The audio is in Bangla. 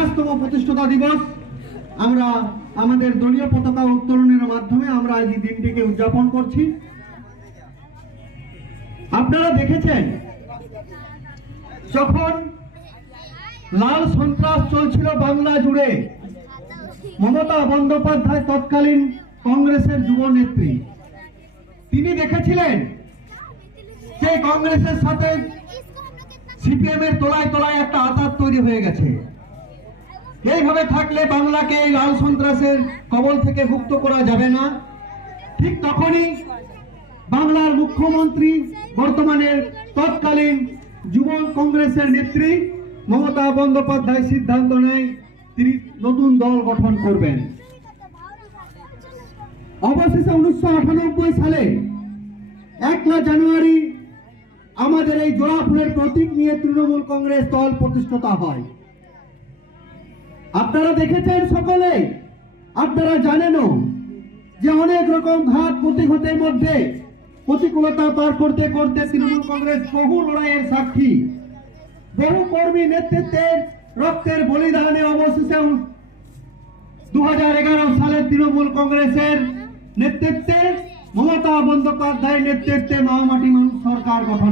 28তম প্রতিষ্ঠাতা দিবস আমরা আমাদের দলীয় পতাকা উত্তোলনের মাধ্যমে আমরা আজ এই দিনটিকে উদযাপন করছি। আপনারা দেখেছেন যখন লাল সন্ত্রাস চলছিল বাংলা জুড়ে, মমতা বন্দ্যোপাধ্যায় তৎকালীন কংগ্রেসের যুব নেত্রী, তিনি দেখেছিলেন যে কংগ্রেসের সাথে সিপিএম এর তলায় তলায় একটা আঁতাত তৈরি হয়ে গেছে। এইভাবে থাকলে বাংলাকে এই লাল সন্ত্রাসের কবল থেকে মুক্ত করা যাবে না। ঠিক তখনই বাংলার মুখ্যমন্ত্রী, বর্তমানের তৎকালীন যুব কংগ্রেসের নেত্রী মমতা বন্দ্যোপাধ্যায় সিদ্ধান্ত নেয় তিনি নতুন দল গঠন করবেন। অবশেষে 1998 সালে 1 জানুয়ারি আমাদের এই জোড়া ফুলের প্রতীক নিয়ে তৃণমূল কংগ্রেস দল প্রতিষ্ঠাতা হয়। আপনারা দেখেছেন সকলে, আপনারা জানেনও যে অনেক রকম ঘাত প্রতিঘাতের মধ্যে প্রতিকূলতা পার করতে করতে তৃণমূল কংগ্রেস বহু লড়াইয়ের সাক্ষী, বহু কর্মী নেতৃত্বের রক্তের বলিদানে অবশেষে 2011 সালে তৃণমূল কংগ্রেসের নেতৃত্বে মমতা বন্দ্যোপাধ্যায়ের নেতৃত্বে মা মাটি মানুষ সরকার গঠন